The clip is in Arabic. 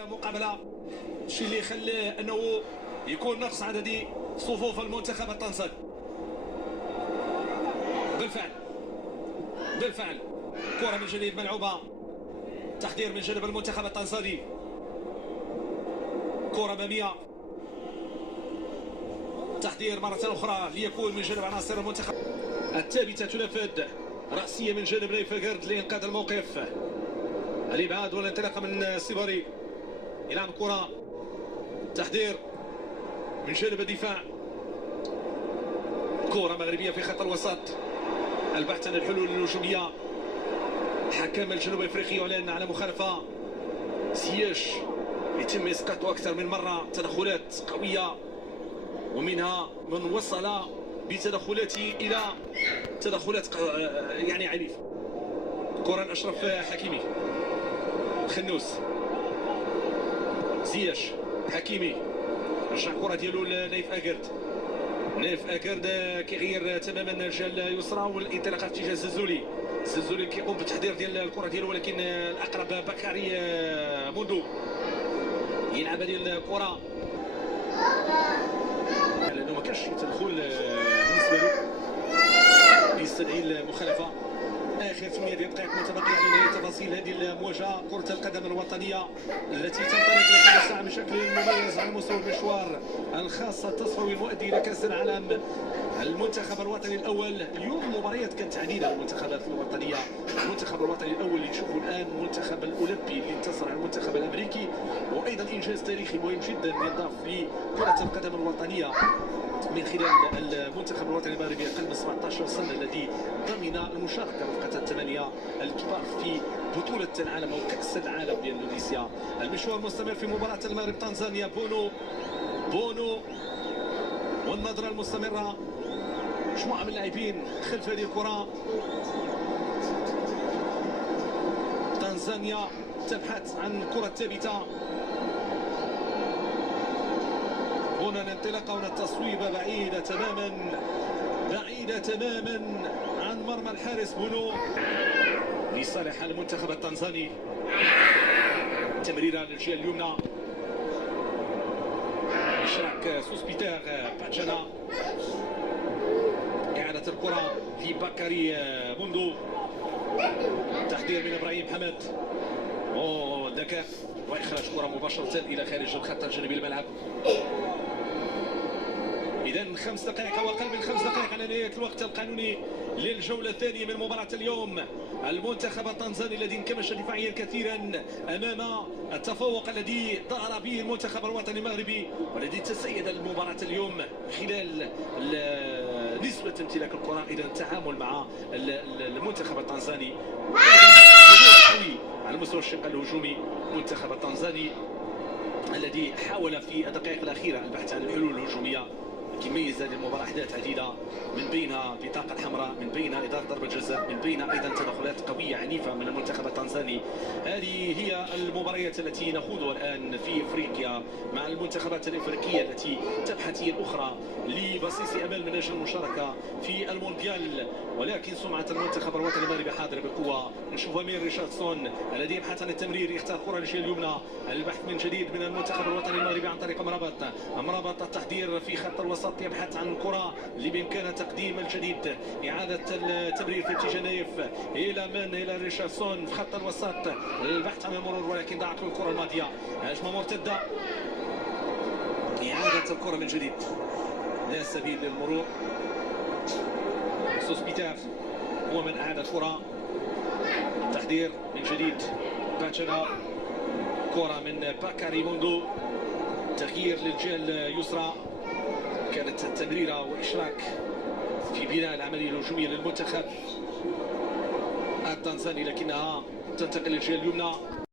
مقابله الشيء اللي يخليه انه يكون نقص عددي صفوف المنتخب التنزاني. بالفعل كره من جديد ملعوبه، تحضير من جانب المنتخب التنزاني، كره اماميه، تحضير مره اخرى ليكون من جانب عناصر المنتخب. الثابته تنفذ راسيه من جانب نايف اكرد لانقاذ الموقف. الابعاد والانطلاقه من السيباري، يلعب كره، تحضير من جانب الدفاع، كره مغربيه في خط الوسط، البحث عن الحلول الهجوميه. حكم الجنوب افريقي يعلن على مخالفه سياش، يتم اسقاطه اكثر من مره، تدخلات قويه ومنها من وصل بتدخلاته الى تدخلات يعني عنيفه. كره اشرف حكيمي، خنوس، زياش، حكيمي، رجع كره ديالو لنايف اكرد. نايف اكرد كيغير تماما الجهه اليسرى والانطلاقه في اتجاه الزلزولي كيقوم بالتحضير ديال الكره ديالو، ولكن الاقرب بكاري موندو يلعب هذه الكره لانه ما كانش تدخل بالنسبه له يستدعي المخالفه. اخر 8 دقائق متبقيه على نهايه تفاصيل هذه المواجهه. كره القدم الوطنيه التي تنطلق لكل ساعه بشكل مميز على مستوى المشوار الخاص التصفوي المؤدي الى كاس العالم. المنتخب الوطني الاول اليوم مباريات كانت عديده المنتخبات الوطنيه. المنتخب الوطني الاول اللي نشوفه الان المنتخب الاولمبي اللي انتصر على المنتخب الامريكي، وايضا انجاز تاريخي مهم جدا يضاف لكره القدم الوطنيه من خلال المنتخب الوطني المغربي اقل من 17 سنه الذي ضمن المشاركه رفقه الثمانيه الكبار في بطوله العالم او كاس العالم باندونيسيا. المشوار مستمر في مباراه المغرب تنزانيا. بونو والنظره المستمره، مجموعه من اللاعبين خلف هذه الكره. تنزانيا تبحث عن كره ثابته. هنا الانطلاقه، هنا التصويبه بعيده تماما عن مرمى الحارس بونو لصالح المنتخب التنزاني. تمريره للجهه اليمنى، اشراك سوسبيتير باتشانا، اعاده الكره لبكاري موندو، تحضير من ابراهيم حمد، ذكاء واخراج كره مباشره الى خارج الخط الجانبي الملعب. إذا 5 دقائق أو أقل من 5 دقائق على نهاية الوقت القانوني للجولة الثانية من مباراة اليوم. المنتخب التنزاني الذي انكمش دفاعيا كثيرا أمام التفوق الذي ظهر به المنتخب الوطني المغربي، والذي تسيد المباراة اليوم خلال نسبة امتلاك الكرة. إذا التعامل مع المنتخب التنزاني قوي على مستوى الشق الهجومي. المنتخب التنزاني الذي حاول في الدقائق الأخيرة البحث عن الحلول الهجومية، كميز هذه المباراة أحداث عديدة، من بينها بطاقة حمراء، من بينها إدارة ضربة جزاء، من بينها أيضا تدخلات قوية عنيفة من المنتخب التنزاني. هذه هي المباريات التي نخوضها الآن في أفريقيا مع المنتخبات الأفريقية التي تبحث هي الأخرى لبصيص أمل من أجل المشاركة في المونديال. ولكن سمعة المنتخب الوطني المغربي حاضرة بقوة. نشوف أمير ريشاردسون الذي يبحث عن التمرير، يختار كرة للجهة اليمنى. البحث من جديد من المنتخب الوطني المغربي عن طريق مرابط التحضير في خط الوسط، يبحث عن الكرة اللي بإمكانه تقديم الجديد، إعادة التمرير في اتجاه نايف إلى ريشاردسون في خط الوسط، البحث عن المرور ولكن ضاعت الكرة الماضية. هجمة مرتدة، إعادة الكرة من جديد، لا سبيل للمرور. سوسبيتير هو من أعاد الكرة، تحضير من جديد باتشانا، كرة من بكاري موندو، تغيير للجهة اليسرى. كانت التمريرة وإشراك في بناء العملية الهجومية للمنتخب التنزاني، لكنها تنتقل للجهة اليمنى.